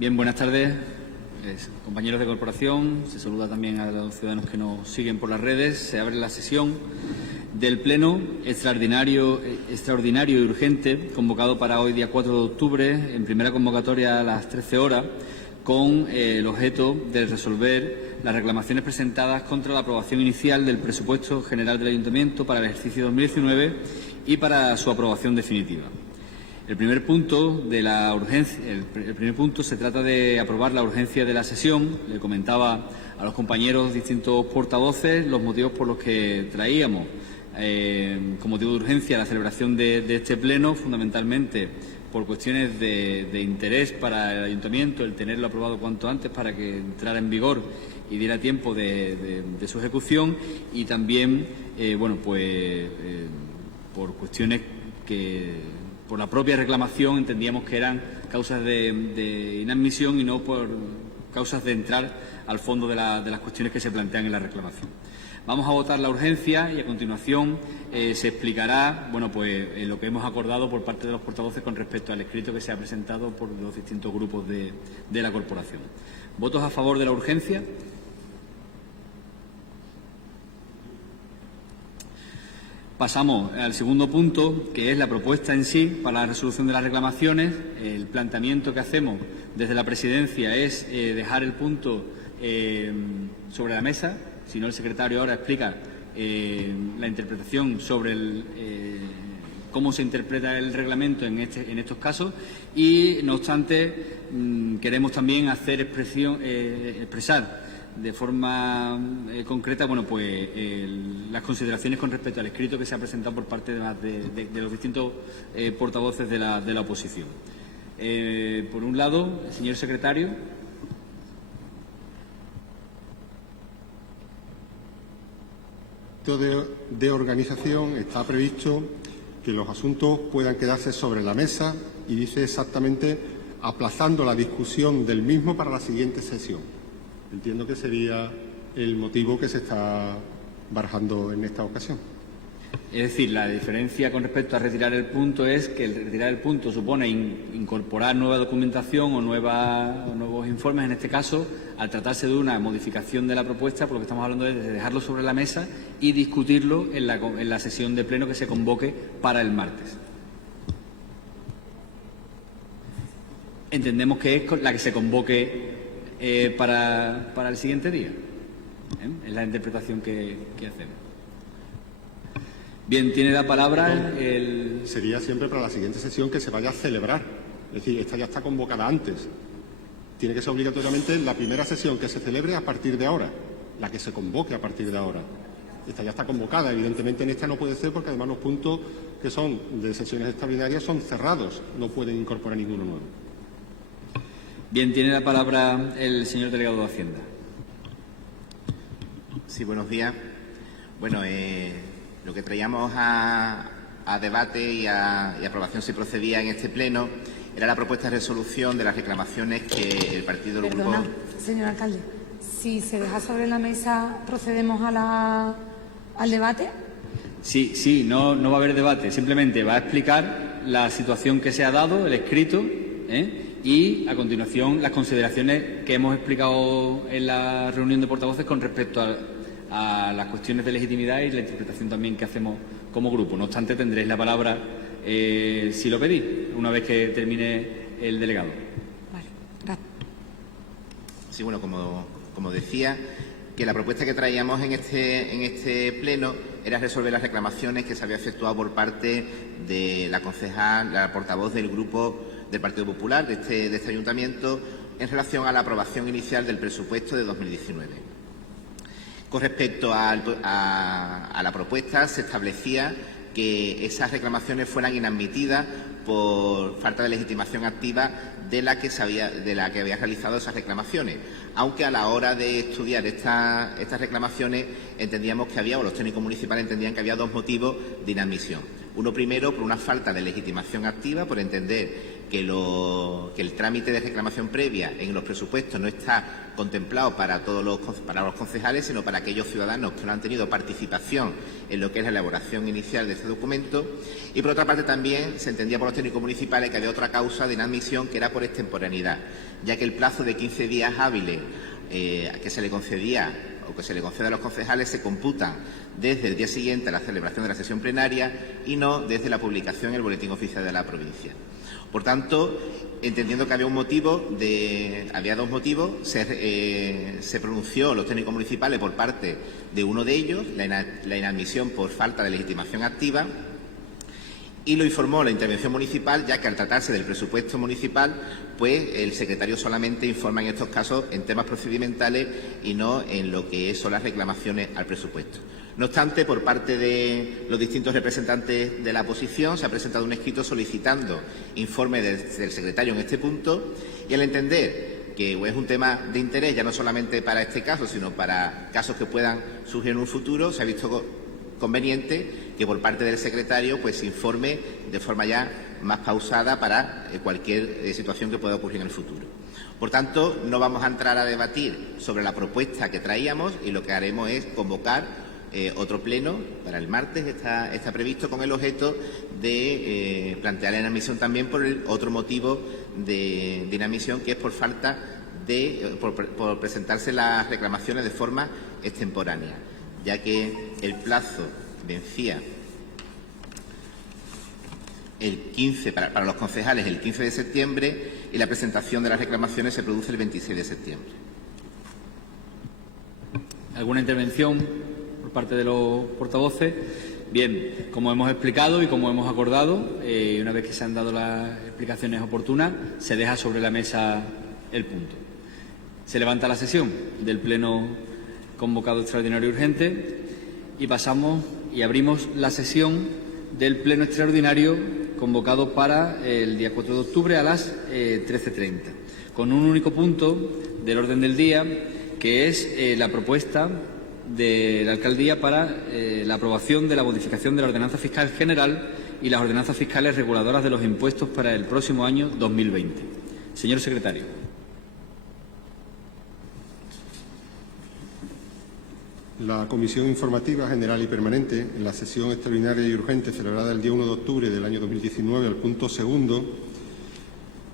Bien, buenas tardes, compañeros de corporación. Se saluda también a los ciudadanos que nos siguen por las redes. Se abre la sesión del Pleno extraordinario y urgente convocado para hoy, día 4 de octubre, en primera convocatoria a las 13 horas, con el objeto de resolver las reclamaciones presentadas contra la aprobación inicial del presupuesto general del Ayuntamiento para el ejercicio 2019 y para su aprobación definitiva. El primer punto se trata de aprobar la urgencia de la sesión. Le comentaba a los compañeros distintos portavoces los motivos por los que traíamos con motivo de urgencia la celebración de este pleno, fundamentalmente por cuestiones de interés para el Ayuntamiento, el tenerlo aprobado cuanto antes para que entrara en vigor y diera tiempo de su ejecución, y también por cuestiones que por la propia reclamación entendíamos que eran causas de inadmisión y no por causas de entrar al fondo de las cuestiones que se plantean en la reclamación. Vamos a votar la urgencia y a continuación se explicará lo que hemos acordado por parte de los portavoces con respecto al escrito que se ha presentado por los distintos grupos de la corporación. ¿Votos a favor de la urgencia? Pasamos al segundo punto, que es la propuesta en sí para la resolución de las reclamaciones. El planteamiento que hacemos desde la Presidencia es dejar el punto sobre la mesa. Si no, el secretario ahora explica la interpretación sobre cómo se interpreta el reglamento en estos casos, y, no obstante, queremos también expresar de forma concreta las consideraciones con respecto al escrito que se ha presentado por parte de los distintos portavoces de la oposición. Por un lado, el señor secretario. De organización está previsto que los asuntos puedan quedarse sobre la mesa y dice exactamente aplazando la discusión del mismo para la siguiente sesión. Entiendo que sería el motivo que se está barajando en esta ocasión. Es decir, la diferencia con respecto a retirar el punto es que el retirar el punto supone incorporar nueva documentación o nuevos informes, en este caso, al tratarse de una modificación de la propuesta, por lo que estamos hablando es de dejarlo sobre la mesa y discutirlo en la sesión de pleno que se convoque para el martes. Entendemos que es la que se convoque para el siguiente día. Es la interpretación que hacemos. Bien, tiene la palabra el... Sería siempre para la siguiente sesión que se vaya a celebrar. Es decir, esta ya está convocada antes. Tiene que ser obligatoriamente la primera sesión que se celebre a partir de ahora, la que se convoque a partir de ahora. Esta ya está convocada. Evidentemente en esta no puede ser porque además los puntos que son de sesiones extraordinarias son cerrados. No pueden incorporar ninguno nuevo. Bien, tiene la palabra el señor delegado de Hacienda. Sí, buenos días. Bueno, lo que traíamos a debate y a aprobación, si procedía en este pleno, era la propuesta de resolución de las reclamaciones que el partido del grupo... Señor alcalde, si se deja sobre la mesa, ¿procedemos al debate? Sí, no va a haber debate. Simplemente va a explicar la situación que se ha dado, el escrito, y, a continuación, las consideraciones que hemos explicado en la reunión de portavoces con respecto a las cuestiones de legitimidad y la interpretación también que hacemos como grupo. No obstante, tendréis la palabra, si lo pedís, una vez que termine el delegado. Vale, gracias. Sí, bueno, como decía, que la propuesta que traíamos en este pleno era resolver las reclamaciones que se había efectuado por parte de la concejal, la portavoz del grupo del Partido Popular de este ayuntamiento en relación a la aprobación inicial del presupuesto de 2019. Con respecto a la propuesta, se establecía que esas reclamaciones fueran inadmitidas por falta de legitimación activa de la que había realizado esas reclamaciones, aunque a la hora de estudiar estas reclamaciones entendíamos que había, o los técnicos municipales entendían que había dos motivos de inadmisión. Uno primero, por una falta de legitimación activa, por entender que el trámite de reclamación previa en los presupuestos no está contemplado para los concejales, sino para aquellos ciudadanos que no han tenido participación en lo que es la elaboración inicial de este documento. Y por otra parte también se entendía por los técnicos municipales que había otra causa de inadmisión, que era por extemporaneidad, ya que el plazo de 15 días hábiles que se le concedía o que se le concede a los concejales se computan desde el día siguiente a la celebración de la sesión plenaria y no desde la publicación en el Boletín Oficial de la provincia. Por tanto, entendiendo que había dos motivos, se pronunció los técnicos municipales por parte de uno de ellos, la inadmisión por falta de legitimación activa, y lo informó la intervención municipal, ya que al tratarse del presupuesto municipal, pues el secretario solamente informa en estos casos en temas procedimentales y no en lo que son las reclamaciones al presupuesto. No obstante, por parte de los distintos representantes de la oposición se ha presentado un escrito solicitando informe del secretario en este punto, y al entender que es un tema de interés ya no solamente para este caso, sino para casos que puedan surgir en un futuro, se ha visto conveniente que por parte del secretario pues se informe de forma ya más pausada para cualquier situación que pueda ocurrir en el futuro. Por tanto, no vamos a entrar a debatir sobre la propuesta que traíamos, y lo que haremos es convocar otro pleno para el martes, está previsto, con el objeto de plantear la inadmisión también por el otro motivo de inadmisión, que es por falta por presentarse las reclamaciones de forma extemporánea, ya que el plazo vencía el 15 para los concejales el 15 de septiembre y la presentación de las reclamaciones se produce el 26 de septiembre. ¿Alguna intervención por parte de los portavoces? Bien, como hemos explicado y como hemos acordado, una vez que se han dado las explicaciones oportunas, se deja sobre la mesa el punto. Se levanta la sesión del Pleno convocado extraordinario y urgente y pasamos y abrimos la sesión del Pleno extraordinario convocado para el día 4 de octubre a las 13:30, con un único punto del orden del día, que es la propuesta de la Alcaldía para la aprobación de la modificación de la Ordenanza Fiscal General y las ordenanzas fiscales reguladoras de los impuestos para el próximo año 2020. Señor secretario. La Comisión Informativa General y Permanente, en la sesión extraordinaria y urgente celebrada el día 1 de octubre del año 2019, al punto segundo,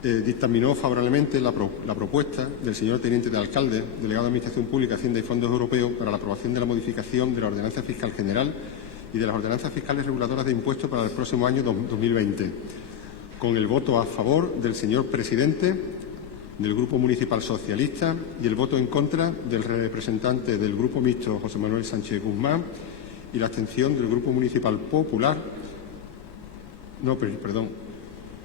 dictaminó favorablemente la propuesta del señor Teniente de Alcalde, Delegado de Administración Pública, Hacienda y Fondos Europeos, para la aprobación de la modificación de la Ordenanza Fiscal General y de las ordenanzas fiscales reguladoras de impuestos para el próximo año 2020, con el voto a favor del señor Presidente del Grupo Municipal Socialista y el voto en contra del representante del Grupo Mixto, José Manuel Sánchez Guzmán, y la abstención del Grupo Municipal Popular.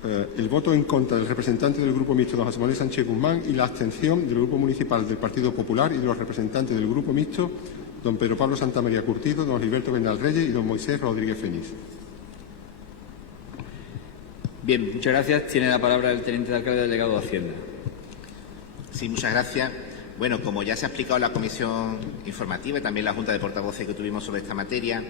El voto en contra del representante del Grupo Mixto, don José Manuel Sánchez Guzmán, y la abstención del Grupo Municipal del Partido Popular y de los representantes del Grupo Mixto, don Pedro Pablo Santamaría Curtido, don Gilberto Bernal Reyes y don Moisés Rodríguez Fenís. Bien, muchas gracias. Tiene la palabra el Teniente de Alcalde, Delegado de Hacienda. Sí, muchas gracias. Bueno, como ya se ha explicado en la comisión informativa y también la Junta de Portavoces que tuvimos sobre esta materia,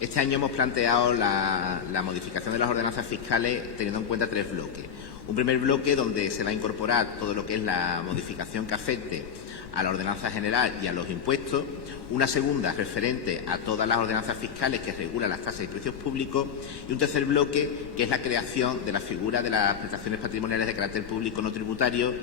este año hemos planteado la modificación de las ordenanzas fiscales teniendo en cuenta 3 bloques. Un primer bloque donde se va a incorporar todo lo que es la modificación que afecte a la ordenanza general y a los impuestos. Una segunda referente a todas las ordenanzas fiscales que regulan las tasas y precios públicos. Y un tercer bloque que es la creación de la figura de las prestaciones patrimoniales de carácter público no tributario,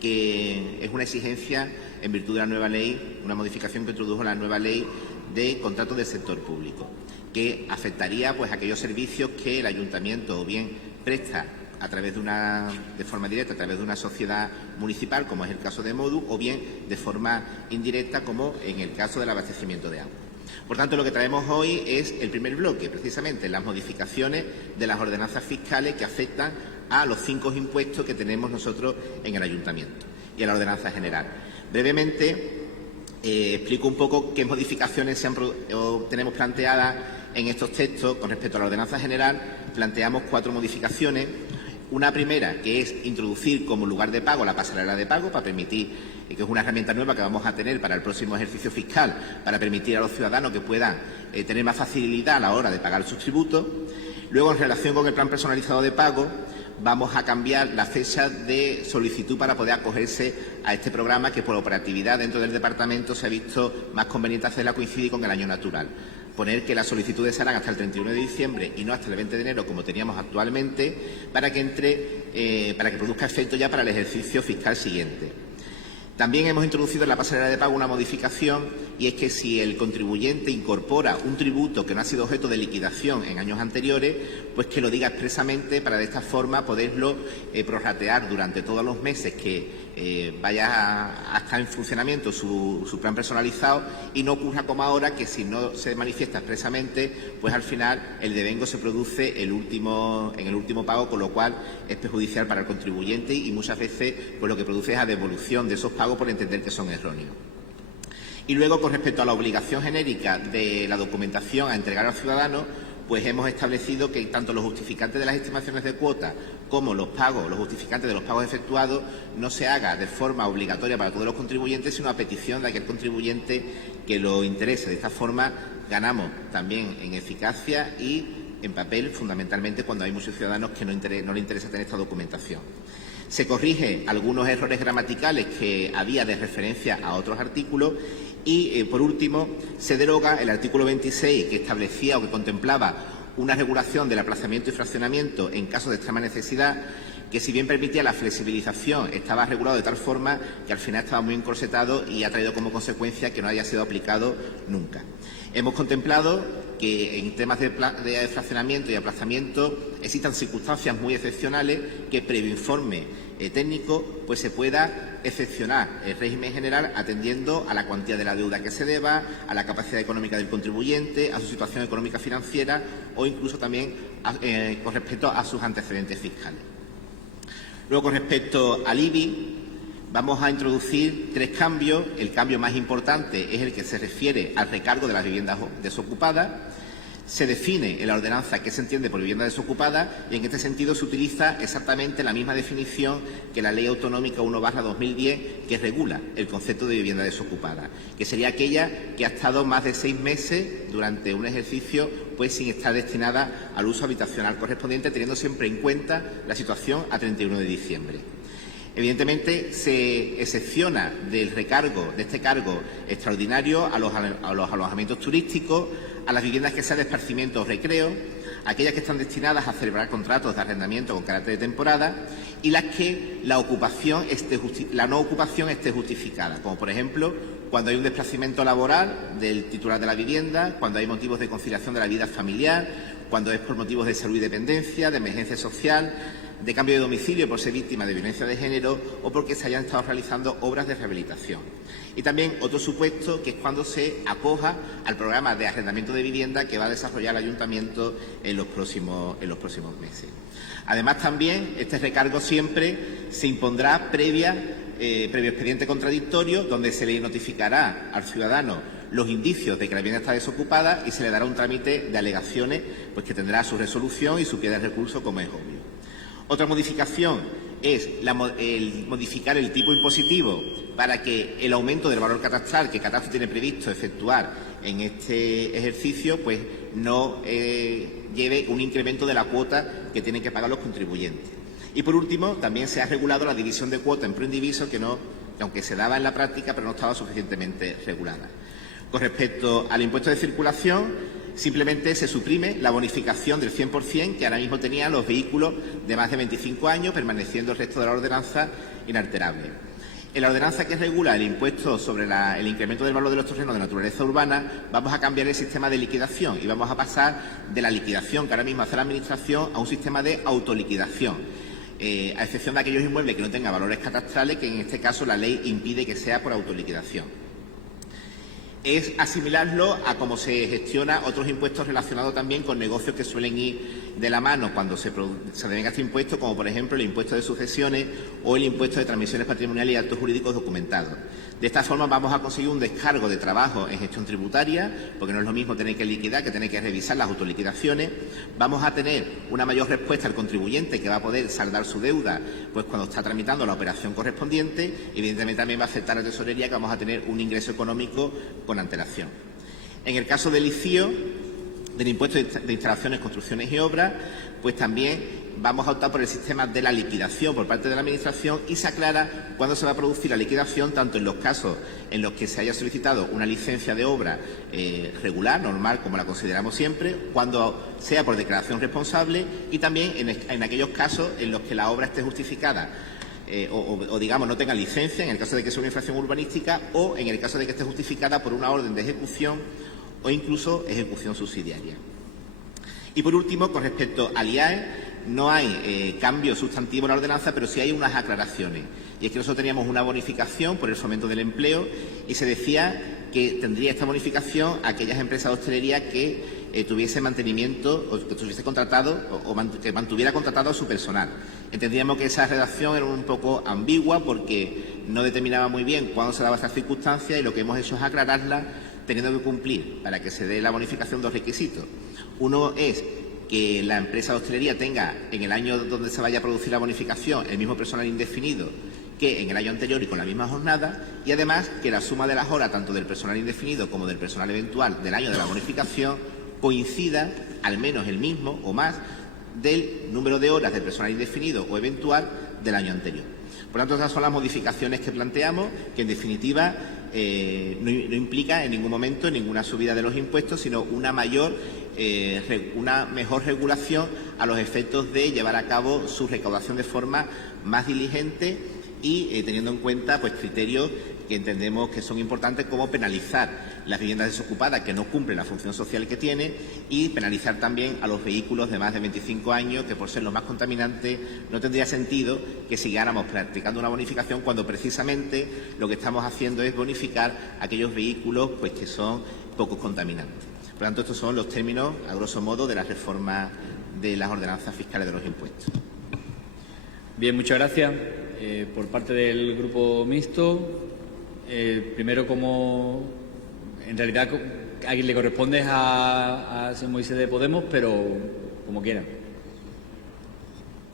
que es una exigencia en virtud de la nueva ley, una modificación que introdujo la nueva ley de contratos del sector público, que afectaría pues aquellos servicios que el ayuntamiento o bien presta de forma directa a través de una sociedad municipal, como es el caso de Modu, o bien de forma indirecta, como en el caso del abastecimiento de agua. Por tanto, lo que traemos hoy es el primer bloque, precisamente las modificaciones de las ordenanzas fiscales que afectan a los 5 impuestos que tenemos nosotros en el ayuntamiento y a la ordenanza general. Brevemente explico un poco qué modificaciones tenemos planteadas en estos textos. Con respecto a la ordenanza general, planteamos 4 modificaciones. Una primera, que es introducir como lugar de pago la pasarela de pago, para permitir, que es una herramienta nueva que vamos a tener para el próximo ejercicio fiscal, para permitir a los ciudadanos que puedan tener más facilidad a la hora de pagar sus tributos. Luego, en relación con el plan personalizado de pago, vamos a cambiar la fecha de solicitud para poder acogerse a este programa, que por operatividad dentro del departamento se ha visto más conveniente hacerla coincidir con el año natural. Poner que las solicitudes se harán hasta el 31 de diciembre y no hasta el 20 de enero, como teníamos actualmente, para que produzca efecto ya para el ejercicio fiscal siguiente. También hemos introducido en la pasarela de pago una modificación, y es que si el contribuyente incorpora un tributo que no ha sido objeto de liquidación en años anteriores, pues que lo diga expresamente, para de esta forma poderlo prorratear durante todos los meses que vaya a estar en funcionamiento su plan personalizado, y no ocurra como ahora, que si no se manifiesta expresamente, pues al final el devengo se produce en el último pago, con lo cual es perjudicial para el contribuyente, y muchas veces pues lo que produce es la devolución de esos pagos por entender que son erróneos. Y luego, con respecto a la obligación genérica de la documentación a entregar al ciudadano, pues hemos establecido que tanto los justificantes de las estimaciones de cuota como los justificantes de los pagos efectuados, no se haga de forma obligatoria para todos los contribuyentes, sino a petición de aquel contribuyente que lo interese. De esta forma ganamos también en eficacia y en papel, fundamentalmente cuando hay muchos ciudadanos que no les interesa tener esta documentación. Se corrige algunos errores gramaticales que había de referencia a otros artículos y, por último, se deroga el artículo 26, que establecía o que contemplaba una regulación del aplazamiento y fraccionamiento en caso de extrema necesidad, que si bien permitía la flexibilización, estaba regulado de tal forma que al final estaba muy encorsetado y ha traído como consecuencia que no haya sido aplicado nunca. Hemos contemplado que en temas de fraccionamiento y aplazamiento existan circunstancias muy excepcionales que, previo informe técnico, pues se pueda excepcionar el régimen general atendiendo a la cuantía de la deuda que se deba, a la capacidad económica del contribuyente, a su situación económica financiera o incluso también con respecto a sus antecedentes fiscales. Luego, con respecto al IBI, vamos a introducir 3 cambios. El cambio más importante es el que se refiere al recargo de las viviendas desocupadas. Se define en la ordenanza qué se entiende por vivienda desocupada, y en este sentido se utiliza exactamente la misma definición que la Ley Autonómica 1/2010, que regula el concepto de vivienda desocupada, que sería aquella que ha estado más de 6 meses durante un ejercicio pues sin estar destinada al uso habitacional correspondiente, teniendo siempre en cuenta la situación a 31 de diciembre. Evidentemente, se excepciona del recargo, de este cargo extraordinario, a los alojamientos turísticos, a las viviendas que sean de esparcimiento o recreo, aquellas que están destinadas a celebrar contratos de arrendamiento con carácter de temporada y las que la no ocupación esté justificada, como por ejemplo cuando hay un desplazamiento laboral del titular de la vivienda, cuando hay motivos de conciliación de la vida familiar, cuando es por motivos de salud y dependencia, de emergencia social, de cambio de domicilio por ser víctima de violencia de género o porque se hayan estado realizando obras de rehabilitación. Y también otro supuesto, que es cuando se acoja al programa de arrendamiento de vivienda que va a desarrollar el Ayuntamiento en los próximos meses. Además, también este recargo siempre se impondrá previo expediente contradictorio, donde se le notificará al ciudadano los indicios de que la vivienda está desocupada y se le dará un trámite de alegaciones pues que tendrá su resolución y su pie de recurso, como es obvio. Otra modificación es el modificar el tipo impositivo para que el aumento del valor catastral que Catastro tiene previsto efectuar en este ejercicio pues no lleve un incremento de la cuota que tienen que pagar los contribuyentes. Y por último, también se ha regulado la división de cuota en proindiviso, que aunque se daba en la práctica, pero no estaba suficientemente regulada. Con respecto al impuesto de circulación, simplemente se suprime la bonificación del 100% que ahora mismo tenían los vehículos de más de 25 años, permaneciendo el resto de la ordenanza inalterable. En la ordenanza que regula el impuesto sobre el incremento del valor de los terrenos de naturaleza urbana, vamos a cambiar el sistema de liquidación y vamos a pasar de la liquidación que ahora mismo hace la Administración a un sistema de autoliquidación, a excepción de aquellos inmuebles que no tengan valores catastrales, que en este caso la ley impide que sea por autoliquidación. Es asimilarlo a cómo se gestiona otros impuestos relacionados también con negocios que suelen ir de la mano cuando se devenga este impuesto, como por ejemplo el impuesto de sucesiones o el impuesto de transmisiones patrimoniales y actos jurídicos documentados. De esta forma vamos a conseguir un descargo de trabajo en gestión tributaria, porque no es lo mismo tener que liquidar que tener que revisar las autoliquidaciones. Vamos a tener una mayor respuesta al contribuyente, que va a poder saldar su deuda pues cuando está tramitando la operación correspondiente. Evidentemente también va a afectar a la tesorería, que vamos a tener un ingreso económico con antelación. En el caso del ICIO, del impuesto de instalaciones, construcciones y obras, pues también vamos a optar por el sistema de la liquidación por parte de la Administración y se aclara cuándo se va a producir la liquidación, tanto en los casos en los que se haya solicitado una licencia de obra regular, normal, como la consideramos siempre, cuando sea por declaración responsable y también en aquellos casos en los que la obra esté justificada o digamos no tenga licencia, en el caso de que sea una infracción urbanística o en el caso de que esté justificada por una orden de ejecución o incluso ejecución subsidiaria. Y por último, con respecto al IAE, no hay cambio sustantivo en la ordenanza, pero sí hay unas aclaraciones. Y es que nosotros teníamos una bonificación por el fomento del empleo y se decía que tendría esta bonificación aquellas empresas de hostelería que tuviese mantenimiento o que tuviese contratado o que mantuviera contratado a su personal. Entendíamos que esa redacción era un poco ambigua porque no determinaba muy bien cuándo se daba esta circunstancia y lo que hemos hecho es aclararla teniendo que cumplir para que se dé la bonificación dos requisitos. Uno es que la empresa de hostelería tenga en el año donde se vaya a producir la bonificación el mismo personal indefinido que en el año anterior y con la misma jornada y además que la suma de las horas tanto del personal indefinido como del personal eventual del año de la bonificación coincida al menos el mismo o más del número de horas del personal indefinido o eventual del año anterior. Por lo tanto, esas son las modificaciones que planteamos, que en definitiva no implica en ningún momento ninguna subida de los impuestos, sino una mejor regulación a los efectos de llevar a cabo su recaudación de forma más diligente y teniendo en cuenta pues criterios que entendemos que son importantes, como penalizar las viviendas desocupadas que no cumplen la función social que tienen y penalizar también a los vehículos de más de 25 años que, por ser los más contaminantes, no tendría sentido que sigáramos practicando una bonificación cuando precisamente lo que estamos haciendo es bonificar aquellos vehículos pues que son poco contaminantes. Por lo tanto, estos son los términos, a grosso modo, de la reforma de las ordenanzas fiscales de los impuestos. Bien, muchas gracias. Por parte del Grupo Mixto, primero, como en realidad a quien le corresponde es a señor Moisés de Podemos, pero como quiera.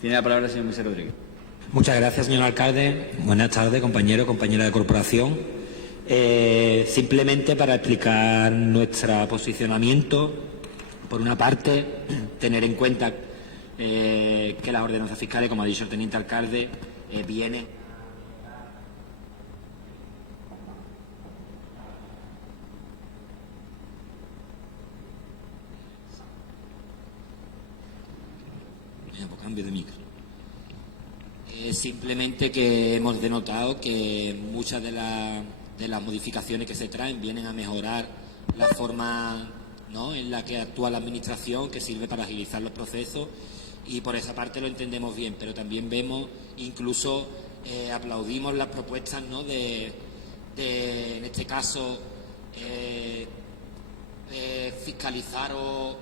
Tiene la palabra el señor Moisés Rodríguez. Muchas gracias, señor alcalde. Buenas tardes, compañero, compañera de corporación. Simplemente para explicar nuestro posicionamiento, por una parte, tener en cuenta que las ordenanzas fiscales, como ha dicho el teniente alcalde, vienen cambio de micro. Simplemente que hemos denotado que muchas de las modificaciones que se traen vienen a mejorar la forma, ¿no?, en la que actúa la Administración, que sirve para agilizar los procesos, y por esa parte lo entendemos bien, pero también vemos, incluso aplaudimos las propuestas, ¿no?, de en este caso fiscalizar o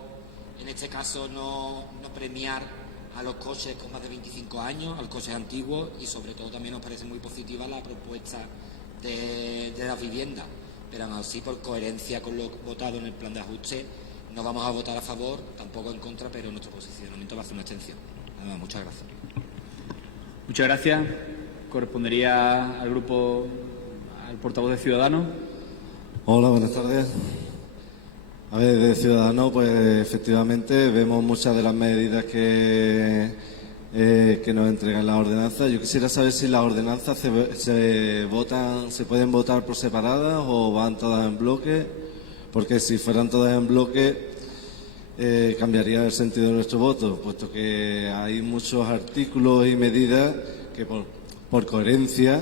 en este caso no premiar a los coches con más de 25 años, a los coches antiguos, y sobre todo también nos parece muy positiva la propuesta de las viviendas, pero aún así, por coherencia con lo votado en el plan de ajuste, no vamos a votar a favor, tampoco en contra, pero nuestro posicionamiento va a ser una abstención. Nada más, muchas gracias. Muchas gracias. Correspondería al grupo, al portavoz de Ciudadanos. Hola, buenas tardes. A ver, de Ciudadanos, pues efectivamente vemos muchas de las medidas que nos entregan las ordenanzas. Yo quisiera saber si las ordenanzas se pueden votar por separadas o van todas en bloque, porque si fueran todas en bloque cambiaría el sentido de nuestro voto, puesto que hay muchos artículos y medidas que por coherencia,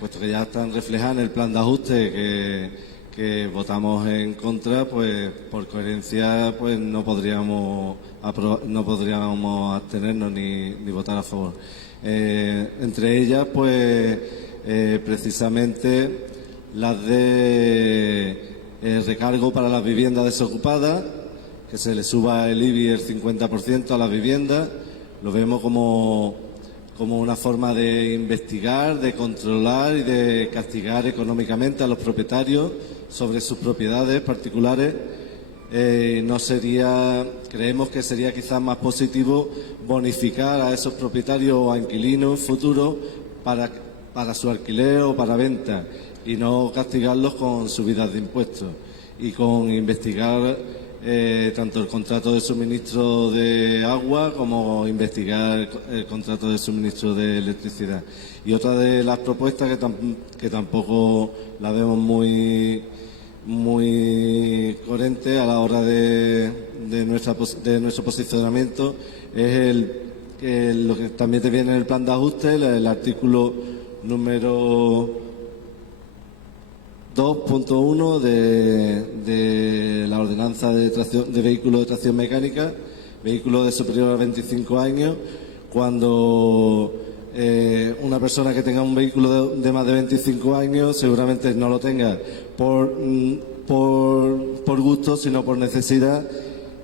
puesto que ya están reflejadas en el plan de ajuste que votamos en contra, pues por coherencia pues no podríamos abstenernos ni votar a favor. Entre ellas, pues precisamente las de recargo para las viviendas desocupadas, que se le suba el IBI el 50% a las viviendas. Lo vemos como una forma de investigar, de controlar y de castigar económicamente a los propietarios sobre sus propiedades particulares. Creemos que sería quizás más positivo bonificar a esos propietarios o a inquilinos futuros para su alquiler o para venta, y no castigarlos con subidas de impuestos. y con investigar tanto el contrato de suministro de agua como investigar el contrato de suministro de electricidad. Y otra de las propuestas que tampoco la vemos muy coherente a la hora de nuestro posicionamiento es lo que también te viene en el plan de ajuste, el artículo número 2.1 de la ordenanza de vehículos de tracción mecánica, vehículos de superior a 25 años, cuando una persona que tenga un vehículo de más de 25 años seguramente no lo tenga por gusto, sino por necesidad,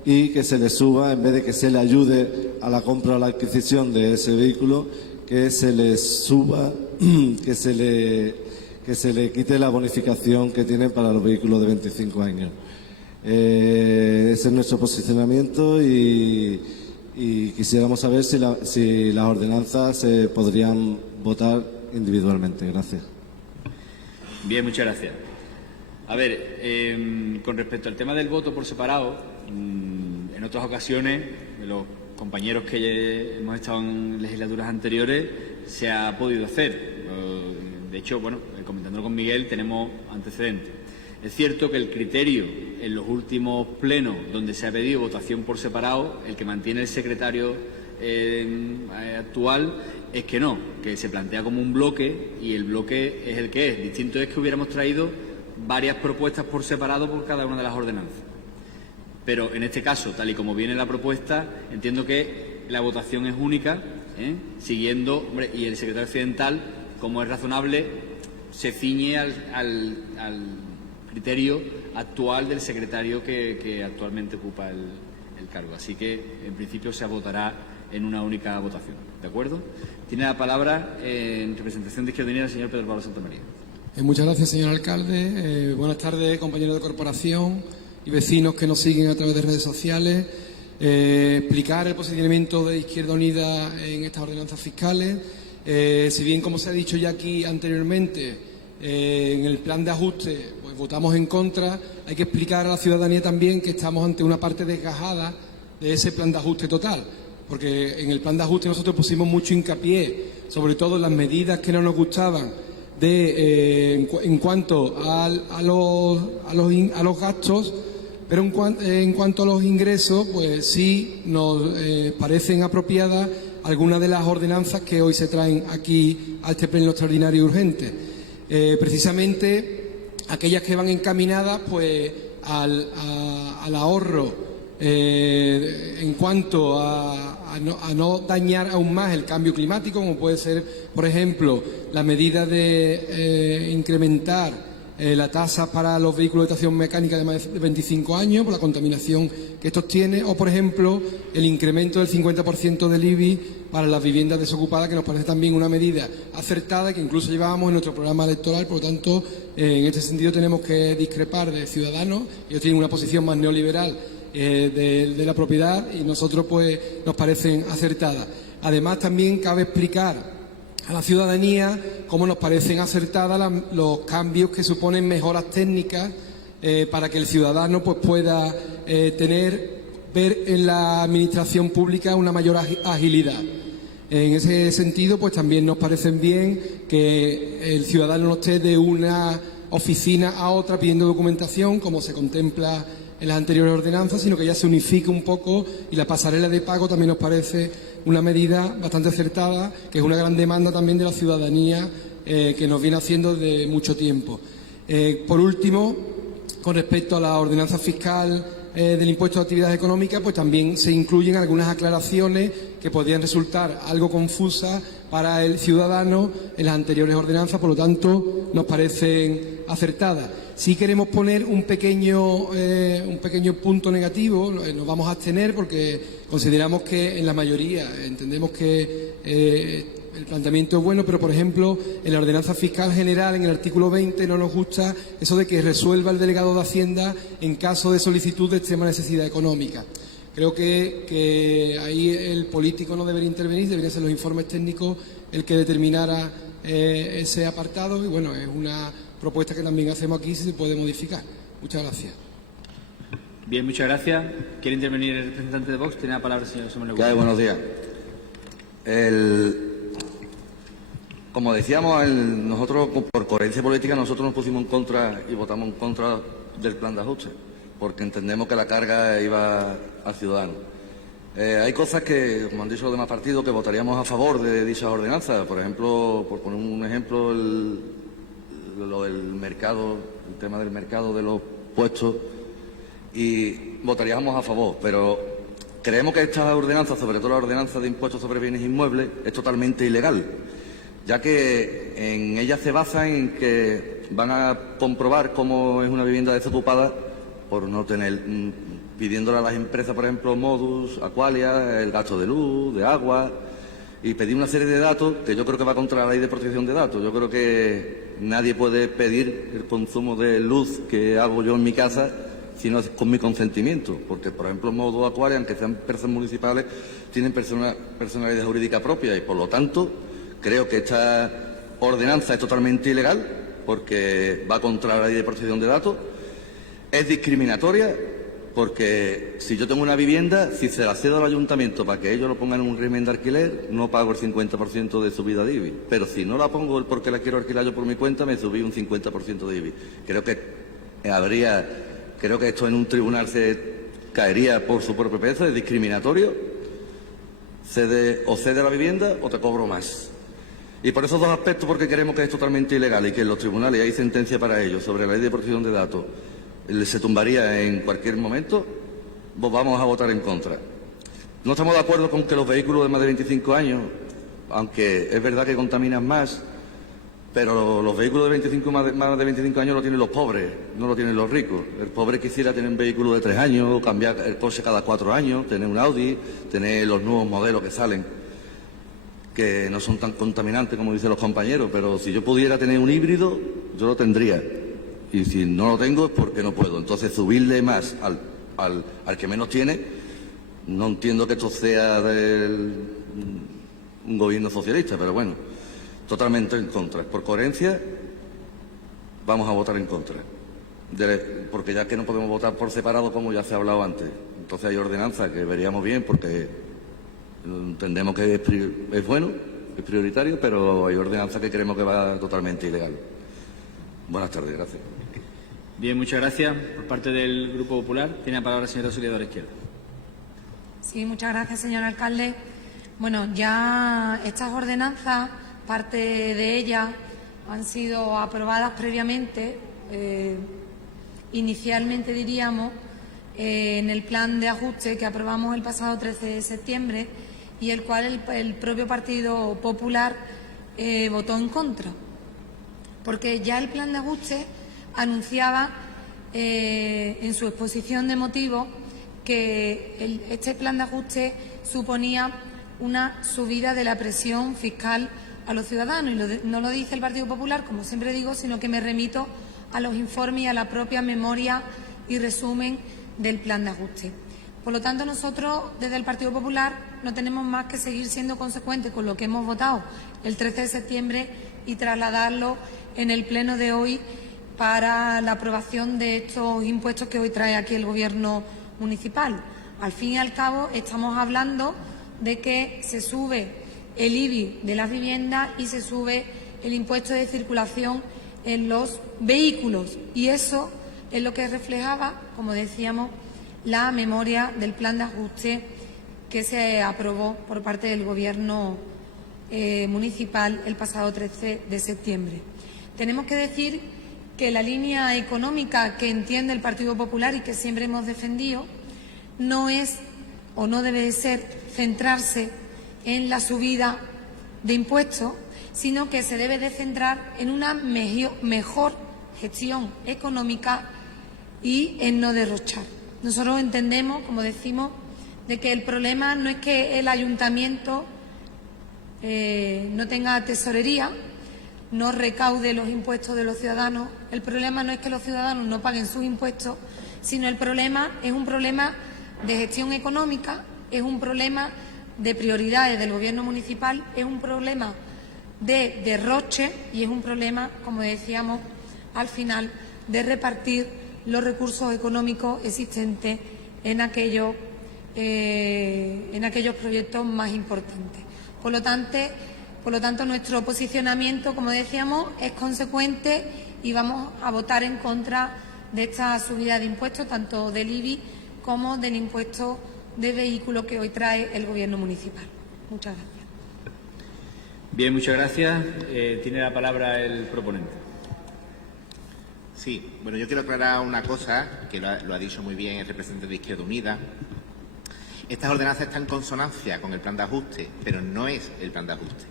y que se le suba, en vez de que se le ayude a la compra o la adquisición de ese vehículo, que se le suba, que se le quite la bonificación que tienen para los vehículos de 25 años. Ese es nuestro posicionamiento y quisiéramos saber si las ordenanzas se podrían votar individualmente. Gracias. Bien, muchas gracias. A ver, con respecto al tema del voto por separado, en otras ocasiones, los compañeros que hemos estado en legislaturas anteriores, se ha podido hacer. De hecho, bueno, comentándolo con Miguel, tenemos antecedentes. Es cierto que el criterio en los últimos plenos donde se ha pedido votación por separado, el que mantiene el secretario actual, es que no, que se plantea como un bloque y el bloque es el que es. Distinto es que hubiéramos traído varias propuestas por separado por cada una de las ordenanzas. Pero en este caso, tal y como viene la propuesta, entiendo que la votación es única, siguiendo, hombre, y el secretario accidental, como es razonable, se ciñe al criterio actual del secretario que actualmente ocupa el cargo. Así que, en principio, se votará en una única votación. ¿De acuerdo? Tiene la palabra, en representación de Izquierda Unida, el señor Pedro Pablo Santamaría. Muchas gracias, señor alcalde. Buenas tardes, compañeros de corporación y vecinos que nos siguen a través de redes sociales. Explicar el posicionamiento de Izquierda Unida en estas ordenanzas fiscales. Si bien, como se ha dicho ya aquí anteriormente, en el plan de ajuste pues votamos en contra, hay que explicar a la ciudadanía también que estamos ante una parte desgajada de ese plan de ajuste total, porque en el plan de ajuste nosotros pusimos mucho hincapié, sobre todo en las medidas que no nos gustaban en cuanto a los gastos, pero en cuanto a los ingresos, pues sí nos parecen apropiadas algunas de las ordenanzas que hoy se traen aquí a este pleno extraordinario y urgente. Precisamente aquellas que van encaminadas pues al ahorro en cuanto a no dañar aún más el cambio climático, como puede ser, por ejemplo, la medida de incrementar la tasa para los vehículos de tracción mecánica de más de 25 años por la contaminación que estos tienen, o, por ejemplo, el incremento del 50% del IBI para las viviendas desocupadas, que nos parece también una medida acertada que incluso llevábamos en nuestro programa electoral. Por lo tanto, en este sentido tenemos que discrepar de Ciudadanos. Ellos tienen una posición más neoliberal de la propiedad y nosotros pues nos parecen acertadas. Además, también cabe explicar a la ciudadanía cómo nos parecen acertadas los cambios que suponen mejoras técnicas para que el ciudadano pues pueda ver en la administración pública una mayor agilidad. En ese sentido, pues también nos parecen bien que el ciudadano no esté de una oficina a otra pidiendo documentación, como se contempla en las anteriores ordenanzas, sino que ya se unifique un poco, y la pasarela de pago también nos parece una medida bastante acertada, que es una gran demanda también de la ciudadanía que nos viene haciendo desde mucho tiempo. Por último, con respecto a la ordenanza fiscal del impuesto de actividades económicas, pues también se incluyen algunas aclaraciones que podrían resultar algo confusas para el ciudadano en las anteriores ordenanzas, por lo tanto nos parecen acertadas. Sí queremos poner un pequeño punto negativo, nos vamos a abstener porque consideramos que en la mayoría entendemos que el planteamiento es bueno, pero por ejemplo en la ordenanza fiscal general, en el artículo 20, no nos gusta eso de que resuelva el delegado de Hacienda en caso de solicitud de extrema necesidad económica. Creo que ahí el político no debería intervenir, deberían ser los informes técnicos el que determinara ese apartado, y bueno, es una propuesta que también hacemos aquí si se puede modificar. Muchas gracias. Bien, muchas gracias. ¿Quiere intervenir el representante de Vox? Tiene la palabra el señor Samuel. Buenos días. Como decíamos, nosotros, por coherencia política, nosotros nos pusimos en contra y votamos en contra del plan de ajuste, porque entendemos que la carga iba al ciudadano. Hay cosas que, como han dicho los demás partidos, que votaríamos a favor de dichas ordenanzas. Por ejemplo, por poner un ejemplo, lo del mercado, el tema del mercado de los puestos, y votaríamos a favor, pero creemos que esta ordenanza, sobre todo la ordenanza de impuestos sobre bienes inmuebles, es totalmente ilegal, ya que en ella se basa en que van a comprobar cómo es una vivienda desocupada por no tener, pidiéndole a las empresas, por ejemplo, Modus, Aqualia, el gasto de luz, de agua, y pedir una serie de datos que yo creo que va contra la ley de protección de datos. Yo creo que nadie puede pedir el consumo de luz que hago yo en mi casa si no es con mi consentimiento, porque, por ejemplo, Modus, Aqualia, aunque sean empresas municipales, tienen personalidad jurídica propia y, por lo tanto, creo que esta ordenanza es totalmente ilegal porque va contra la ley de protección de datos. Es discriminatoria porque si yo tengo una vivienda, si se la cedo al ayuntamiento para que ellos lo pongan en un régimen de alquiler, no pago el 50% de subida de IBI. Pero si no la pongo porque la quiero alquilar yo por mi cuenta, me subí un 50% de IBI. Creo que esto en un tribunal se caería por su propio peso, es discriminatorio. Cede la vivienda o te cobro más. Y por esos dos aspectos, porque creemos que es totalmente ilegal y que en los tribunales hay sentencia para ello sobre la ley de protección de datos, se tumbaría en cualquier momento, vamos a votar en contra. No estamos de acuerdo con que los vehículos de más de 25 años, aunque es verdad que contaminan más, pero los vehículos de más de 25 años lo tienen los pobres, no lo tienen los ricos. El pobre quisiera tener un vehículo de 3 años, cambiar el coche cada 4 años, tener un Audi, tener los nuevos modelos que salen, que no son tan contaminantes como dicen los compañeros, pero si yo pudiera tener un híbrido, yo lo tendría. Y si no lo tengo es porque no puedo. Entonces, subirle más al que menos tiene, no entiendo que esto sea de un gobierno socialista, pero bueno, totalmente en contra. Por coherencia, vamos a votar en contra. Porque ya que no podemos votar por separado, como ya se ha hablado antes. Entonces hay ordenanzas que veríamos bien porque entendemos que es bueno, es prioritario, pero hay ordenanzas que creemos que va totalmente ilegal. Buenas tardes, gracias. Bien, muchas gracias. Por parte del Grupo Popular, tiene la palabra el señor Auxiliador Izquierda. Sí, muchas gracias, señor alcalde. Bueno, ya estas ordenanzas, parte de ellas han sido aprobadas previamente, inicialmente diríamos, en el plan de ajuste que aprobamos el pasado 13 de septiembre y el cual el propio Partido Popular votó en contra. Porque ya el plan de ajuste anunciaba en su exposición de motivos que este plan de ajuste suponía una subida de la presión fiscal a los ciudadanos. Y no lo dice el Partido Popular, como siempre digo, sino que me remito a los informes y a la propia memoria y resumen del plan de ajuste. Por lo tanto, nosotros desde el Partido Popular no tenemos más que seguir siendo consecuentes con lo que hemos votado el 13 de septiembre y trasladarlo en el pleno de hoy para la aprobación de estos impuestos que hoy trae aquí el Gobierno municipal. Al fin y al cabo, estamos hablando de que se sube el IBI de las viviendas y se sube el impuesto de circulación en los vehículos. Y eso es lo que reflejaba, como decíamos, la memoria del plan de ajuste que se aprobó por parte del Gobierno municipal el pasado 13 de septiembre. Tenemos que decir que la línea económica que entiende el Partido Popular y que siempre hemos defendido no es o no debe de ser centrarse en la subida de impuestos, sino que se debe de centrar en una mejor gestión económica y en no derrochar. Nosotros entendemos, como decimos, de que el problema no es que el ayuntamiento no tenga tesorería, no recaude los impuestos de los ciudadanos. El problema no es que los ciudadanos no paguen sus impuestos, sino el problema es un problema de gestión económica, es un problema de prioridades del Gobierno municipal, es un problema de derroche y es un problema, como decíamos, al final, de repartir los recursos económicos existentes en aquellos proyectos más importantes. Por lo tanto, nuestro posicionamiento, como decíamos, es consecuente y vamos a votar en contra de esta subida de impuestos, tanto del IBI como del impuesto de vehículos que hoy trae el Gobierno municipal. Muchas gracias. Bien, muchas gracias. Tiene la palabra el proponente. Sí, bueno, yo quiero aclarar una cosa, que lo ha dicho muy bien el representante de Izquierda Unida. Estas ordenanzas están en consonancia con el plan de ajuste, pero no es el plan de ajuste.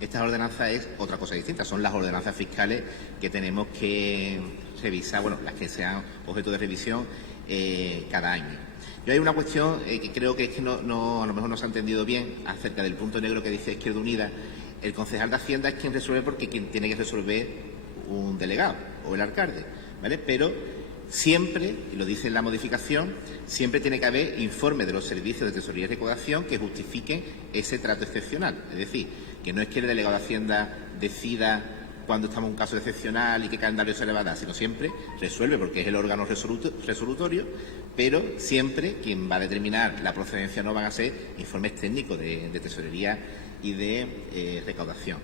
Estas ordenanzas es otra cosa distinta, son las ordenanzas fiscales que tenemos que revisar, bueno, las que sean objeto de revisión cada año. Yo hay una cuestión que creo que es que a lo mejor no se ha entendido bien acerca del punto negro que dice Izquierda Unida. El concejal de Hacienda es quien resuelve, porque quien tiene que resolver un delegado o el alcalde, ¿vale? Pero siempre, y lo dice en la modificación, siempre tiene que haber informe de los servicios de tesorería y recaudación que justifiquen ese trato excepcional. Es decir, que no es que el delegado de Hacienda decida cuando estamos en un caso excepcional y qué calendario se le va a dar, sino siempre resuelve, porque es el órgano resolutorio, pero siempre quien va a determinar la procedencia no van a ser informes técnicos de tesorería y de recaudación.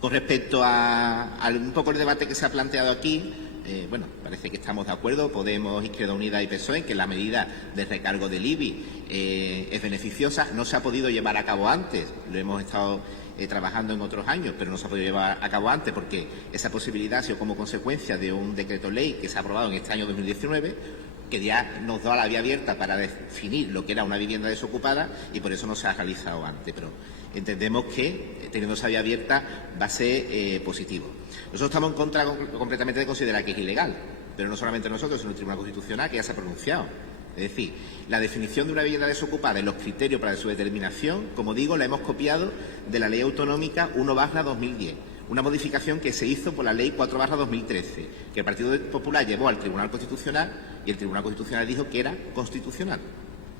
Con respecto a un poco el debate que se ha planteado aquí, bueno, parece que estamos de acuerdo, Podemos, Izquierda Unida y PSOE, en que la medida de recargo del IBI es beneficiosa. No se ha podido llevar a cabo antes, lo hemos estado trabajando en otros años, pero no se ha podido llevar a cabo antes porque esa posibilidad ha sido como consecuencia de un decreto ley que se ha aprobado en este año 2019, que ya nos da la vía abierta para definir lo que era una vivienda desocupada, y por eso no se ha realizado antes. Pero entendemos que, teniendo esa vía abierta, va a ser positivo. Nosotros estamos en contra completamente de considerar que es ilegal, pero no solamente nosotros, sino el Tribunal Constitucional, que ya se ha pronunciado. Es decir, la definición de una vivienda desocupada y los criterios para su determinación, como digo, la hemos copiado de la Ley Autonómica 1/2010, una modificación que se hizo por la Ley 4/2013, que el Partido Popular llevó al Tribunal Constitucional y el Tribunal Constitucional dijo que era constitucional.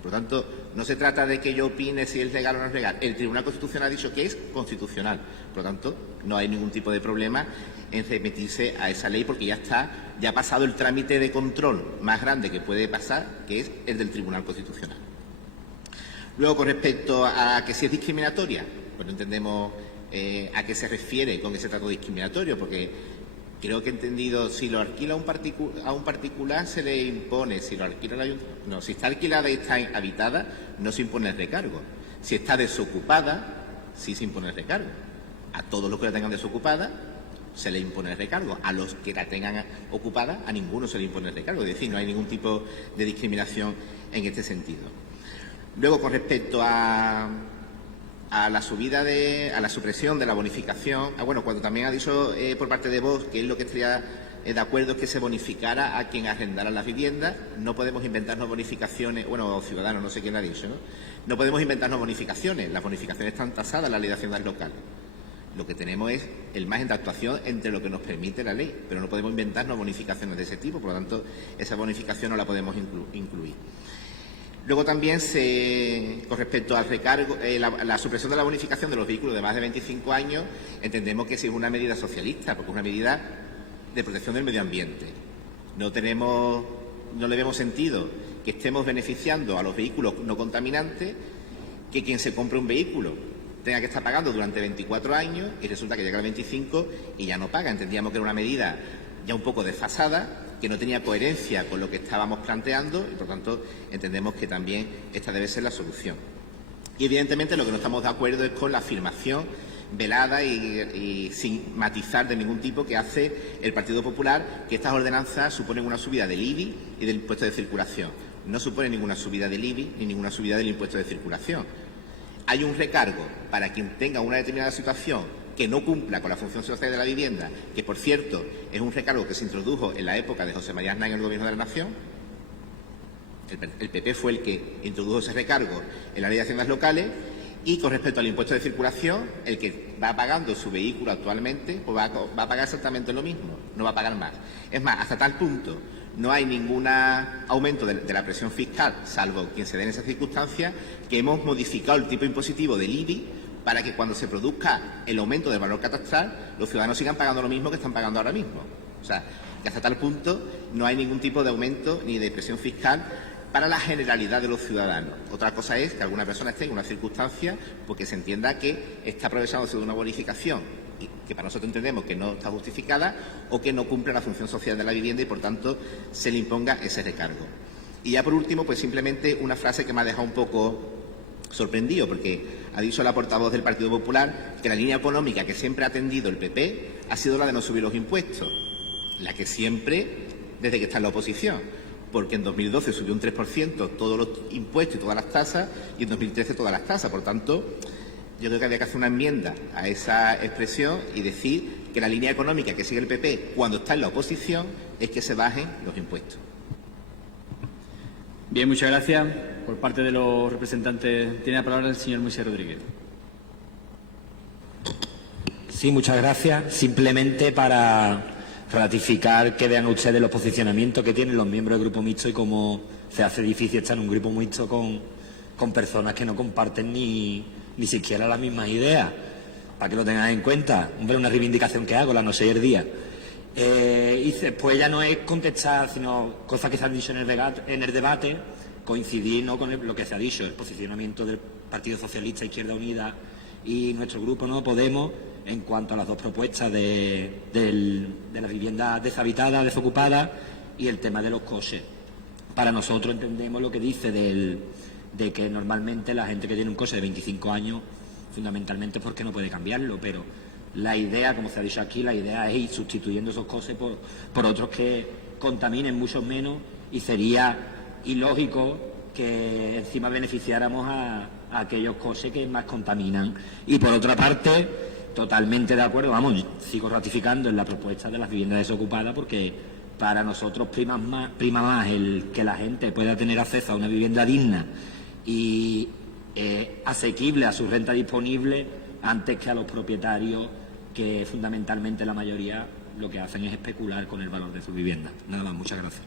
Por lo tanto, no se trata de que yo opine si es legal o no es legal. El Tribunal Constitucional ha dicho que es constitucional. Por lo tanto, no hay ningún tipo de problema en remitirse a esa ley, porque ya ha pasado el trámite de control más grande que puede pasar, que es el del Tribunal Constitucional. Luego, con respecto a que si es discriminatoria, pues no entendemos a qué se refiere con ese trato discriminatorio, porque creo que he entendido, si lo alquila a un particular se le impone, si lo alquila al ayuntamiento, no, si está alquilada y está habitada no se impone el recargo. Si está desocupada, sí se impone el recargo. A todos los que la tengan desocupada se le impone el recargo. A los que la tengan ocupada, a ninguno se le impone el recargo. Es decir, no hay ningún tipo de discriminación en este sentido. Luego, con respecto a la supresión de la bonificación, bueno, cuando también ha dicho por parte de Vox que es lo que estaría de acuerdo es que se bonificara a quien arrendara las viviendas. No podemos inventarnos bonificaciones, bueno, Ciudadanos, no sé quién lo ha dicho, ¿no? No podemos inventarnos bonificaciones. Las bonificaciones están tasadas en la Ley de Haciendas Locales. Lo que tenemos es el margen de actuación entre lo que nos permite la ley, pero no podemos inventarnos bonificaciones de ese tipo, por lo tanto, esa bonificación no la podemos incluir. Luego también, con respecto al recargo, la supresión de la bonificación de los vehículos de más de 25 años, entendemos que sí es una medida socialista, porque es una medida de protección del medio ambiente. No le vemos sentido que estemos beneficiando a los vehículos no contaminantes, que quien se compre un vehículo tenga que estar pagando durante 24 años y resulta que llega al 25 y ya no paga. Entendíamos que era una medida ya un poco desfasada, que no tenía coherencia con lo que estábamos planteando y, por tanto, entendemos que también esta debe ser la solución. Y, evidentemente, lo que no estamos de acuerdo es con la afirmación velada y sin matizar de ningún tipo que hace el Partido Popular, que estas ordenanzas suponen una subida del IBI y del impuesto de circulación. No supone ninguna subida del IBI ni ninguna subida del impuesto de circulación. Hay un recargo para quien tenga una determinada situación que no cumpla con la función social de la vivienda, que, por cierto, es un recargo que se introdujo en la época de José María Aznar en el Gobierno de la Nación. El PP fue el que introdujo ese recargo en la Ley de Haciendas Locales. Y con respecto al impuesto de circulación, el que va pagando su vehículo actualmente pues va a pagar exactamente lo mismo, no va a pagar más. Es más, hasta tal punto no hay ningún aumento de la presión fiscal, salvo quien se dé en esas circunstancias, que hemos modificado el tipo impositivo del IBI para que cuando se produzca el aumento del valor catastral, los ciudadanos sigan pagando lo mismo que están pagando ahora mismo. O sea, que hasta tal punto no hay ningún tipo de aumento ni de presión fiscal para la generalidad de los ciudadanos. Otra cosa es que alguna persona esté en una circunstancia porque se entienda que está aprovechadándose de una bonificación que para nosotros entendemos que no está justificada o que no cumple la función social de la vivienda y, por tanto, se le imponga ese recargo. Y ya por último, pues simplemente una frase que me ha dejado un poco sorprendido, porque ha dicho la portavoz del Partido Popular que la línea económica que siempre ha atendido el PP ha sido la de no subir los impuestos, la que siempre, desde que está en la oposición, porque en 2012 subió un 3% todos los impuestos y todas las tasas, y en 2013 todas las tasas. Por tanto, yo creo que había que hacer una enmienda a esa expresión y decir que la línea económica que sigue el PP cuando está en la oposición es que se bajen los impuestos. Bien, muchas gracias. Por parte de los representantes, tiene la palabra el señor Moisés Rodríguez. Sí, muchas gracias. Simplemente para ratificar que vean ustedes los posicionamientos que tienen los miembros del Grupo Mixto y cómo se hace difícil estar en un Grupo Mixto con personas que no comparten ni siquiera las mismas ideas, para que lo tengan en cuenta. Hombre, una reivindicación que hago, la no sé el día. Y después ya no es contestar, sino cosas que se han dicho en el debate, coincidir ¿no? con lo que se ha dicho, el posicionamiento del Partido Socialista, Izquierda Unida y nuestro grupo, ¿no? Podemos, en cuanto a las dos propuestas de la vivienda deshabitada, desocupada y el tema de los coches. Para nosotros entendemos lo que dice de que normalmente la gente que tiene un coche de 25 años, fundamentalmente porque no puede cambiarlo, pero la idea, como se ha dicho aquí, la idea es ir sustituyendo esos coches por otros que contaminen mucho menos, y sería ilógico que encima beneficiáramos a aquellos coches que más contaminan. Y por otra parte, totalmente de acuerdo, vamos, sigo ratificando en la propuesta de las viviendas desocupadas, porque para nosotros prima más el que la gente pueda tener acceso a una vivienda digna y asequible a su renta disponible, antes que a los propietarios, que fundamentalmente la mayoría lo que hacen es especular con el valor de sus viviendas. Nada más, muchas gracias.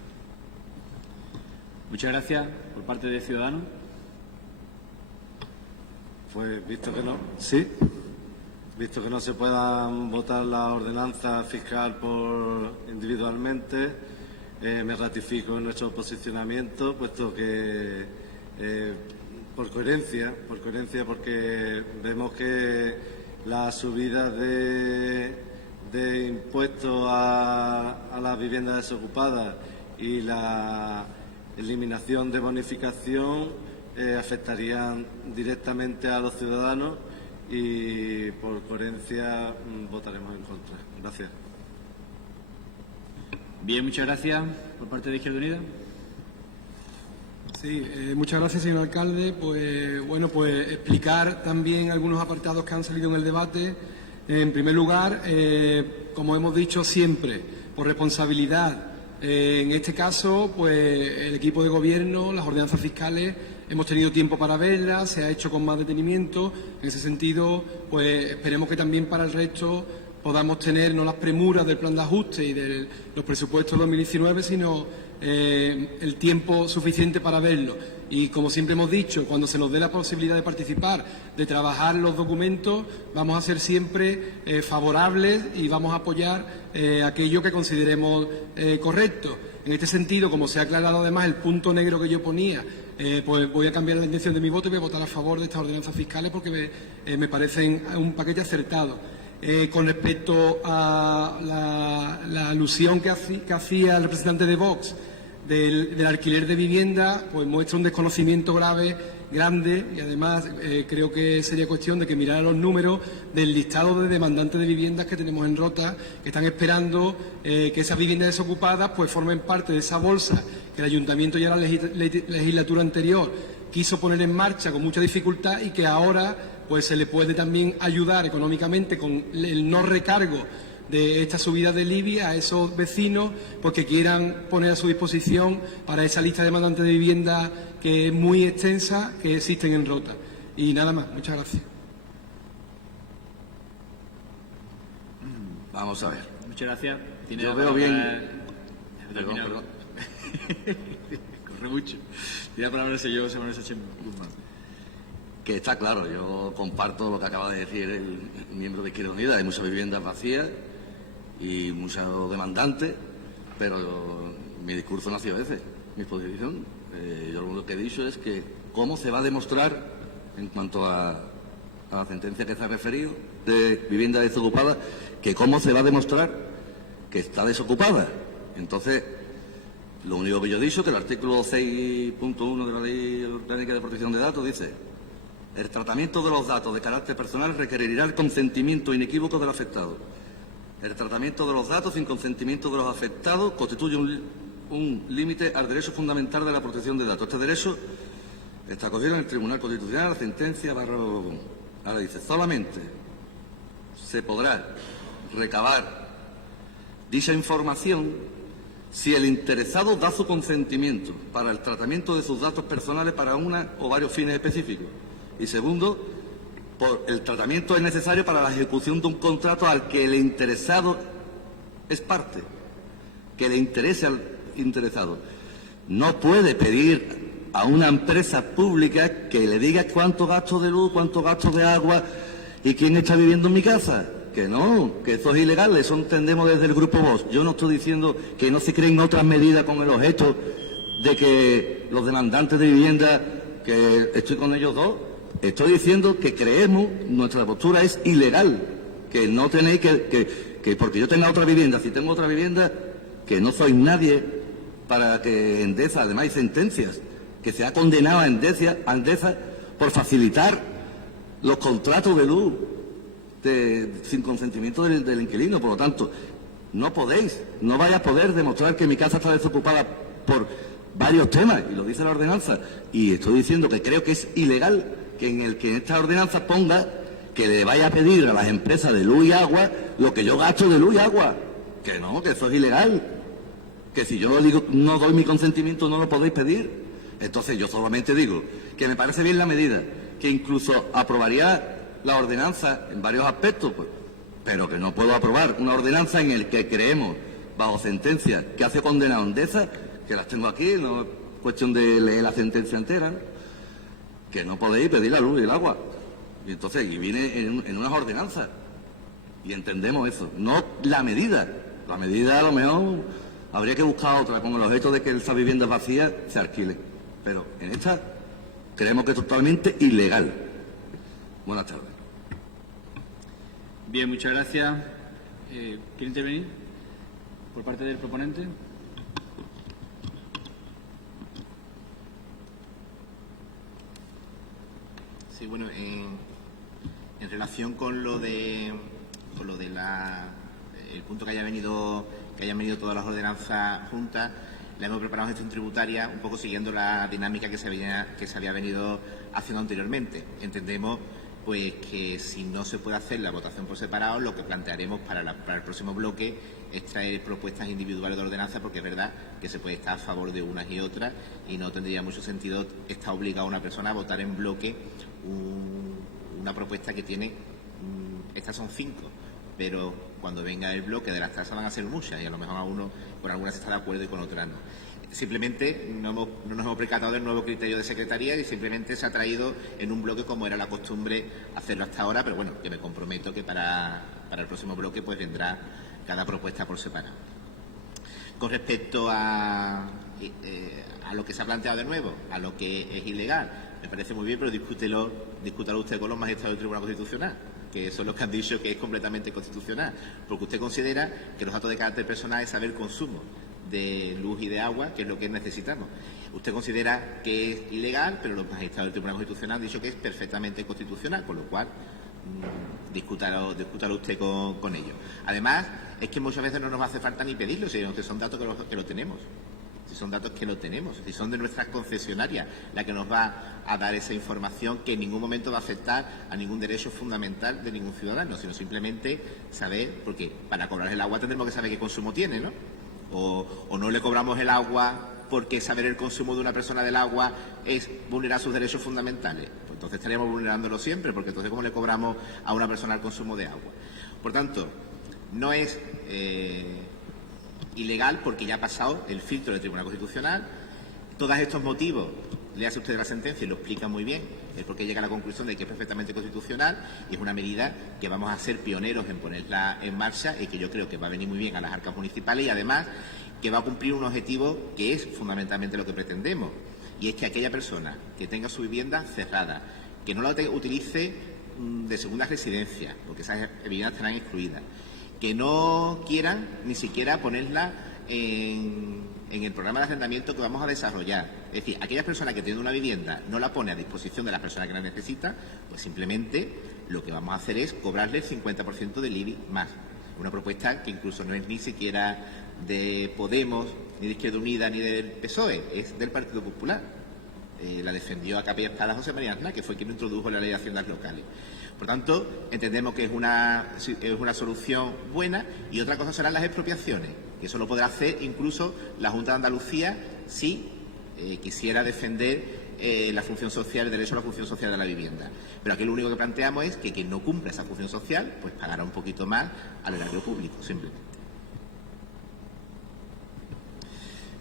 Muchas gracias. Por parte de Ciudadanos. Pues visto que no se puedan votar la ordenanza fiscal individualmente, me ratifico en nuestro posicionamiento, puesto que por coherencia, porque vemos que la subida de impuestos a las viviendas desocupadas y la eliminación de bonificación afectarían directamente a los ciudadanos, y por coherencia votaremos en contra. Gracias. Bien, muchas gracias. Por parte de Izquierda Unida. Sí, muchas gracias, señor alcalde. Pues explicar también algunos apartados que han salido en el debate. En primer lugar, como hemos dicho siempre, por responsabilidad, en este caso, pues el equipo de gobierno, las ordenanzas fiscales, hemos tenido tiempo para verlas, se ha hecho con más detenimiento. En ese sentido, pues esperemos que también para el resto podamos tener no las premuras del plan de ajuste y de los presupuestos 2019, sino el tiempo suficiente para verlo. Y como siempre hemos dicho, cuando se nos dé la posibilidad de participar, de trabajar los documentos, vamos a ser siempre favorables y vamos a apoyar aquello que consideremos correcto. En este sentido, como se ha aclarado además el punto negro que yo ponía, pues voy a cambiar la intención de mi voto y voy a votar a favor de estas ordenanzas fiscales, porque me parecen un paquete acertado. Con respecto a la alusión que hacía el representante de Vox del alquiler de vivienda, pues muestra un desconocimiento grande, y además creo que sería cuestión de que mirara los números del listado de demandantes de viviendas que tenemos en Rota, que están esperando que esas viviendas desocupadas pues formen parte de esa bolsa que el Ayuntamiento ya en la legislatura anterior quiso poner en marcha con mucha dificultad, y que ahora pues se le puede también ayudar económicamente con el no recargo de esta subida del IBI a esos vecinos porque quieran poner a su disposición para esa lista de demandantes de vivienda que es muy extensa, que existen en Rota. Y nada más, muchas gracias. Vamos a ver. Muchas gracias. Yo veo bien. Perdón. Corre mucho. Tiene la palabra el señor José Manuel Sánchez Guzmán. Que está claro, yo comparto lo que acaba de decir el miembro de Izquierda Unida. Hay muchas viviendas vacías y muchos demandantes, pero mi discurso no ha sido ese, mi posición. Yo lo que he dicho es que cómo se va a demostrar, en cuanto a la sentencia que se ha referido, de vivienda desocupada, que cómo se va a demostrar que está desocupada. Entonces, lo único que yo he dicho es que el artículo 6.1 de la Ley Orgánica de Protección de Datos dice: el tratamiento de los datos de carácter personal requerirá el consentimiento inequívoco del afectado. El tratamiento de los datos sin consentimiento de los afectados constituye un límite al derecho fundamental de la protección de datos. Este derecho está acogido en el Tribunal Constitucional, la sentencia /. Ahora dice: solamente se podrá recabar dicha información si el interesado da su consentimiento para el tratamiento de sus datos personales para una o varios fines específicos. Y segundo, el tratamiento es necesario para la ejecución de un contrato al que el interesado es parte, que le interese al interesado. No puede pedir a una empresa pública que le diga cuánto gasto de luz, cuánto gasto de agua y quién está viviendo en mi casa. Que no, que eso es ilegal, eso entendemos desde el Grupo Vox. Yo no estoy diciendo que no se creen otras medidas con el objeto de que los demandantes de vivienda, que estoy con ellos dos, estoy diciendo que creemos, nuestra postura es ilegal, que no tenéis que porque yo tenga otra vivienda, si tengo otra vivienda, que no sois nadie para que Endesa, además hay sentencias, que se ha condenado a Endesa por facilitar los contratos de luz sin consentimiento del inquilino. Por lo tanto, no vais a poder demostrar que mi casa está desocupada por varios temas, y lo dice la ordenanza, y estoy diciendo que creo que es ilegal que en esta ordenanza ponga que le vaya a pedir a las empresas de luz y agua lo que yo gasto de luz y agua. Que no, que eso es ilegal, que si yo digo no doy mi consentimiento no lo podéis pedir. Entonces yo solamente digo que me parece bien la medida, que incluso aprobaría la ordenanza en varios aspectos, pues, pero que no puedo aprobar una ordenanza en la que creemos, bajo sentencia, que hace condena a Endesa, que las tengo aquí, no es cuestión de leer la sentencia entera, que no podéis pedir la luz y el agua. Y entonces, y viene en unas ordenanzas, y entendemos eso, no la medida. La medida a lo mejor habría que buscar otra, con el objeto de que esas viviendas vacías se alquilen. Pero en esta creemos que es totalmente ilegal. Buenas tardes. Bien, muchas gracias. ¿Quiere intervenir por parte del proponente? Sí, bueno, en relación con lo de el punto que hayan venido todas las ordenanzas juntas, le hemos preparado una gestión tributaria un poco siguiendo la dinámica que se había venido haciendo anteriormente. Entendemos pues que si no se puede hacer la votación por separado, lo que plantearemos para el próximo bloque es traer propuestas individuales de ordenanza, porque es verdad que se puede estar a favor de unas y otras y no tendría mucho sentido estar obligado a una persona a votar en bloque una propuesta que tiene, estas son 5, pero cuando venga el bloque de las tasas van a ser muchas y a lo mejor con algunas se está de acuerdo y con otras no. Simplemente no nos hemos percatado del nuevo criterio de secretaría y simplemente se ha traído en un bloque como era la costumbre hacerlo hasta ahora, pero bueno, yo me comprometo que para el próximo bloque pues vendrá cada propuesta por separado. Con respecto a lo que se ha planteado de nuevo, a lo que es ilegal, me parece muy bien, pero discútalo usted con los magistrados del Tribunal Constitucional, que son los que han dicho que es completamente constitucional, porque usted considera que los datos de carácter personal es saber el consumo de luz y de agua, que es lo que necesitamos. Usted considera que es ilegal, pero los magistrados del Tribunal Constitucional han dicho que es perfectamente constitucional, con lo cual discútalo usted con ellos. Además, es que muchas veces no nos hace falta ni pedirlo, sino que son datos que lo tenemos. Si son datos que lo tenemos, si son de nuestras concesionarias la que nos va a dar esa información, que en ningún momento va a afectar a ningún derecho fundamental de ningún ciudadano, sino simplemente saber, porque para cobrar el agua tendremos que saber qué consumo tiene, ¿no? O no le cobramos el agua porque saber el consumo de una persona del agua es vulnerar sus derechos fundamentales. Pues entonces estaríamos vulnerándolo siempre, porque entonces ¿cómo le cobramos a una persona el consumo de agua? Por tanto, no es ilegal porque ya ha pasado el filtro del Tribunal Constitucional. Todos estos motivos léase usted la sentencia y lo explica muy bien, es porque llega a la conclusión de que es perfectamente constitucional y es una medida que vamos a ser pioneros en ponerla en marcha y que yo creo que va a venir muy bien a las arcas municipales y además que va a cumplir un objetivo que es fundamentalmente lo que pretendemos, y es que aquella persona que tenga su vivienda cerrada, que no la utilice de segunda residencia, porque esas viviendas estarán excluidas, que no quieran ni siquiera ponerla en el programa de arrendamiento que vamos a desarrollar. Es decir, aquellas personas que tienen una vivienda no la pone a disposición de las personas que la necesitan, pues simplemente lo que vamos a hacer es cobrarle el 50% del IBI más. Una propuesta que incluso no es ni siquiera de Podemos, ni de Izquierda Unida, ni del PSOE, es del Partido Popular. La defendió a capa y espada José María Aznar, que fue quien introdujo la Ley de Haciendas Locales. Por tanto, entendemos que es una solución buena, y otra cosa serán las expropiaciones, que eso lo podrá hacer incluso la Junta de Andalucía si quisiera defender la función social, el derecho a la función social de la vivienda. Pero aquí lo único que planteamos es que quien no cumpla esa función social pues pagará un poquito más al erario público, simplemente.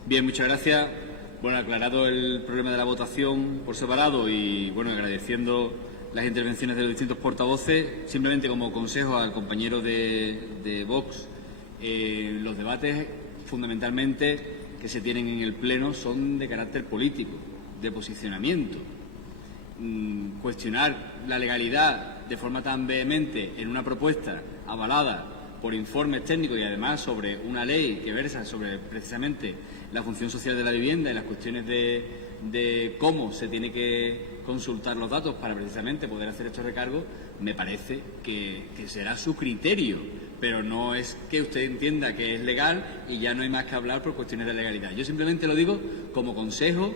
Bien, muchas gracias. Bueno, aclarado el problema de la votación por separado y, bueno, agradeciendo las intervenciones de los distintos portavoces, simplemente como consejo al compañero de Vox, los debates fundamentalmente que se tienen en el Pleno son de carácter político, de posicionamiento. Cuestionar la legalidad de forma tan vehemente en una propuesta avalada por informes técnicos y además sobre una ley que versa sobre precisamente la función social de la vivienda y las cuestiones de cómo se tiene que consultar los datos para precisamente poder hacer estos recargos, me parece que será su criterio, pero no es que usted entienda que es legal y ya no hay más que hablar por cuestiones de legalidad. Yo simplemente lo digo como consejo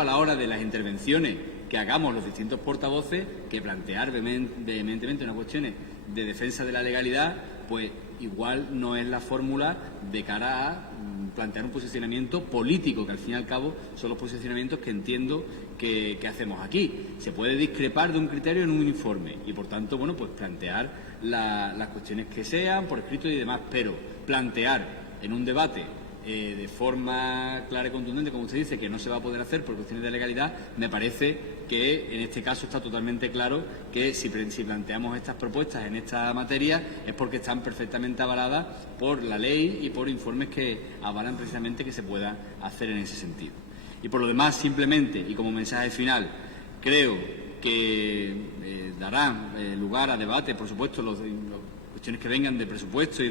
a la hora de las intervenciones que hagamos los distintos portavoces, que plantear vehementemente unas cuestiones de defensa de la legalidad, pues igual no es la fórmula de cara a plantear un posicionamiento político, que al fin y al cabo son los posicionamientos que entiendo que hacemos aquí. Se puede discrepar de un criterio en un informe y, por tanto, bueno, pues plantear las cuestiones que sean por escrito y demás, pero plantear en un debate de forma clara y contundente, como usted dice, que no se va a poder hacer por cuestiones de legalidad, me parece que en este caso está totalmente claro que si planteamos estas propuestas en esta materia es porque están perfectamente avaladas por la ley y por informes que avalan precisamente que se pueda hacer en ese sentido. Y por lo demás, simplemente, y como mensaje final, creo que dará lugar a debate, por supuesto, las cuestiones que vengan de presupuesto y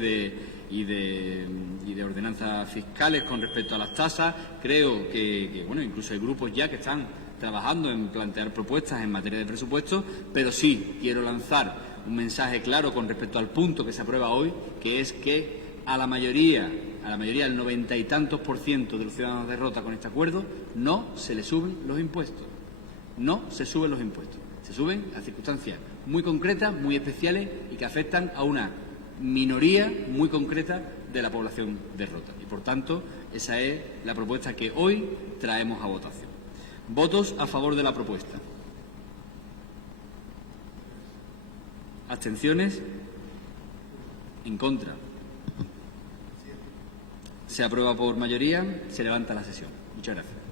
de ordenanzas fiscales con respecto a las tasas. Creo que bueno, incluso hay grupos ya que están trabajando en plantear propuestas en materia de presupuesto, pero sí quiero lanzar un mensaje claro con respecto al punto que se aprueba hoy, que es que a la mayoría, el 90 y tantos % de los ciudadanos de Rota con este acuerdo, no se les suben los impuestos. No se suben los impuestos. Se suben a circunstancias muy concretas, muy especiales y que afectan a una minoría muy concreta de la población de Rota. Y, por tanto, esa es la propuesta que hoy traemos a votación. ¿Votos a favor de la propuesta? ¿Abstenciones? ¿En contra? Se aprueba por mayoría. Se levanta la sesión. Muchas gracias.